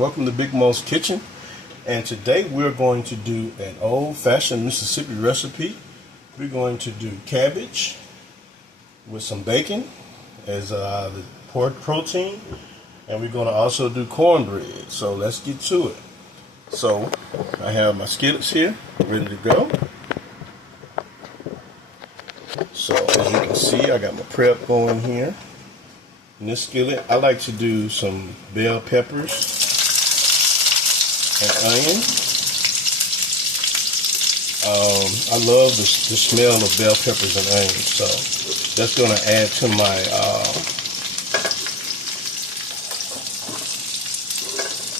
Welcome to Big Moe's Kitchen, and today we're going to do an old-fashioned Mississippi recipe. We're going to do cabbage with some bacon as the pork protein, and we're going to also do cornbread. So let's get to it. So I have my skillets here ready to go. So as you can see, I got my prep going here. In this skillet, I like to do some bell peppers and onion. I love the smell of bell peppers and onion, so that's going to add to my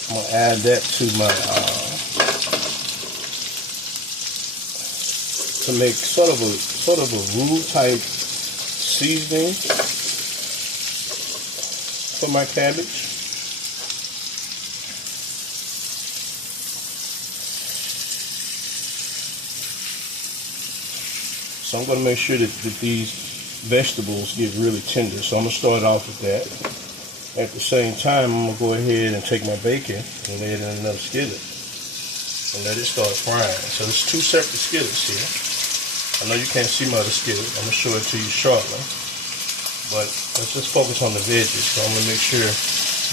I'm going to add that to my to make sort of a roux type seasoning for my cabbage. So I'm going to make sure that these vegetables get really tender. So I'm going to start off with that. At the same time, I'm going to go ahead and take my bacon and lay it in another skillet and let it start frying. So there's two separate skillets here. I know you can't see my other skillet. I'm going to show it to you shortly. But let's just focus on the veggies. So I'm going to make sure,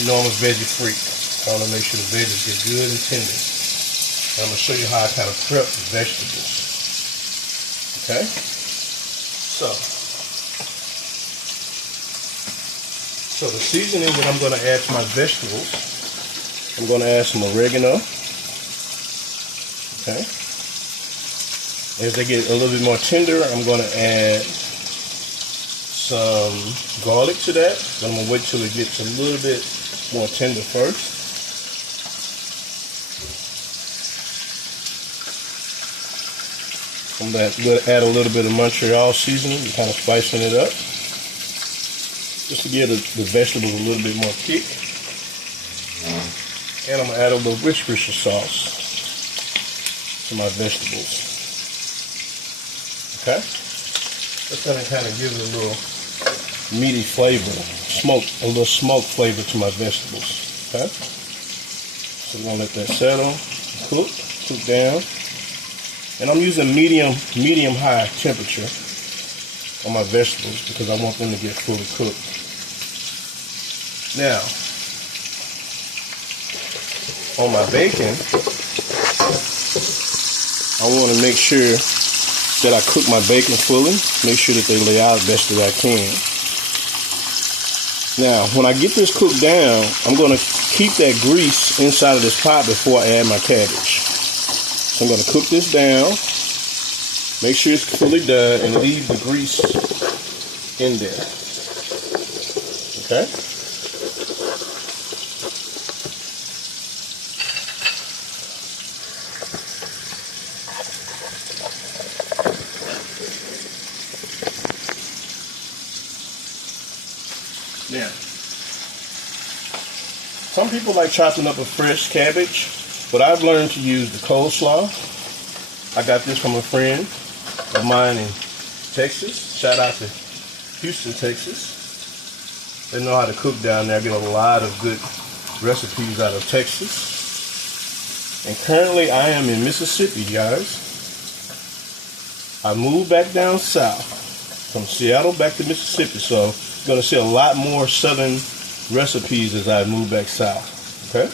you know I'm a veggie freak. So I want to make sure the veggies get good and tender. And I'm going to show you how I kind of prep the vegetables. Okay? So the seasoning that I'm going to add to my vegetables, I'm going to add some oregano. Okay? As they get a little bit more tender, I'm going to add some garlic to that. But I'm going to wait till it gets a little bit more tender first. I'm going to add a little bit of Montreal seasoning to kind of spicing it up, just to give the vegetables a little bit more kick. And I'm going to add a little Worcestershire sauce to my vegetables. Okay? That's going to kind of give it a little meaty flavor, a little smoke flavor to my vegetables. Okay? So we're going to let that settle, cook down. And I'm using medium-high temperature on my vegetables because I want them to get fully cooked. Now, on my bacon, I want to make sure that I cook my bacon fully, make sure that they lay out as best as I can. Now, when I get this cooked down, I'm going to keep that grease inside of this pot before I add my cabbage. So I'm going to cook this down, make sure it's fully done, and leave the grease in there. Okay? Now, some people like chopping up a fresh cabbage, but I've learned to use the coleslaw. I got this from a friend of mine in Texas. Shout out to Houston, Texas. They know how to cook down there. I get a lot of good recipes out of Texas. And currently I am in Mississippi, guys. I moved back down south from Seattle back to Mississippi, so you're going to see a lot more southern recipes as I move back south. Okay?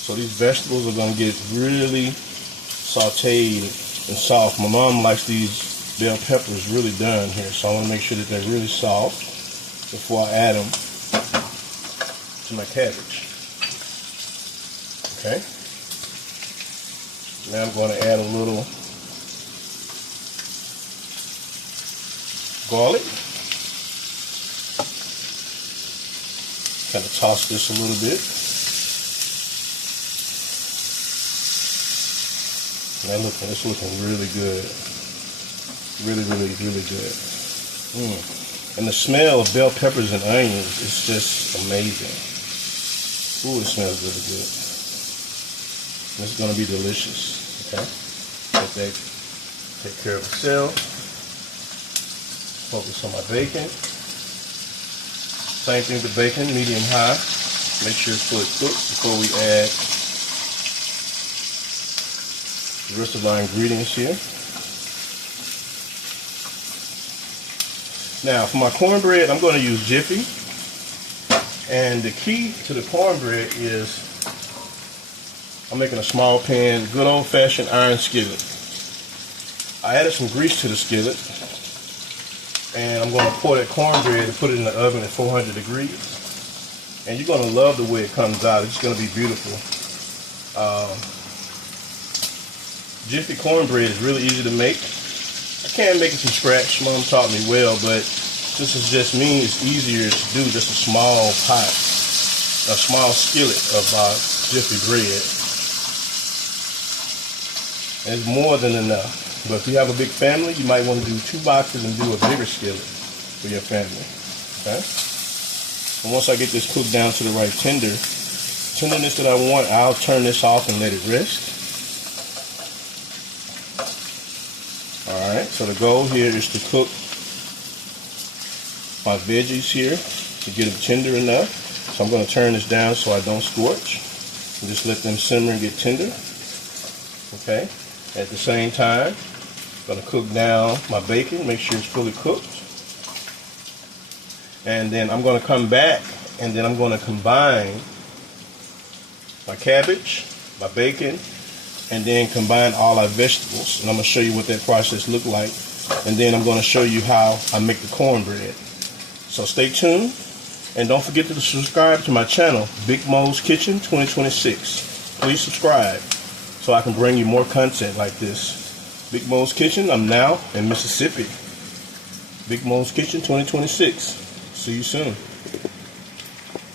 So these vegetables are going to get really sauteed and soft. My mom likes these bell peppers really done here, so I want to make sure that they're really soft before I add them to my cabbage. Okay. Now I'm going to add a little garlic. Kind of toss this a little bit. Now it's looking really good. Really good. And the smell of bell peppers and onions is just amazing. Ooh, it smells really good. This is going to be delicious. Okay? Let that take care of itself. Focus on my bacon. Same thing with the bacon, medium high. Make sure it's fully cooked before we add the rest of our ingredients here. Now for my cornbread, I'm going to use Jiffy. And the key to the cornbread is I'm making a small pan, good old-fashioned iron skillet. I added some grease to the skillet, and I'm going to pour that cornbread and put it in the oven at 400 degrees. And you're going to love the way it comes out. It's going to be beautiful. Jiffy cornbread is really easy to make. I can make it from scratch. Mom taught me well, but this is just me. It's easier to do just a small pot, a small skillet of Jiffy bread. And it's more than enough. But if you have a big family, you might want to do 2 boxes and do a bigger skillet for your family. Okay? And once I get this cooked down to the right tenderness that I want, I'll turn this off and let it rest. Alright, so the goal here is to cook my veggies here to get them tender enough. So I'm going to turn this down so I don't scorch. And just let them simmer and get tender. Okay? At the same time, I'm going to cook down my bacon, make sure it's fully cooked. And then I'm going to come back and then I'm going to combine my cabbage, my bacon, and then combine all our vegetables. And I'm going to show you what that process looks like. And then I'm going to show you how I make the cornbread. So stay tuned. And don't forget to subscribe to my channel, Big Moe's Kitchen 2026. Please subscribe so I can bring you more content like this. Big Moe's Kitchen, I'm now in Mississippi. Big Moe's Kitchen 2026. See you soon.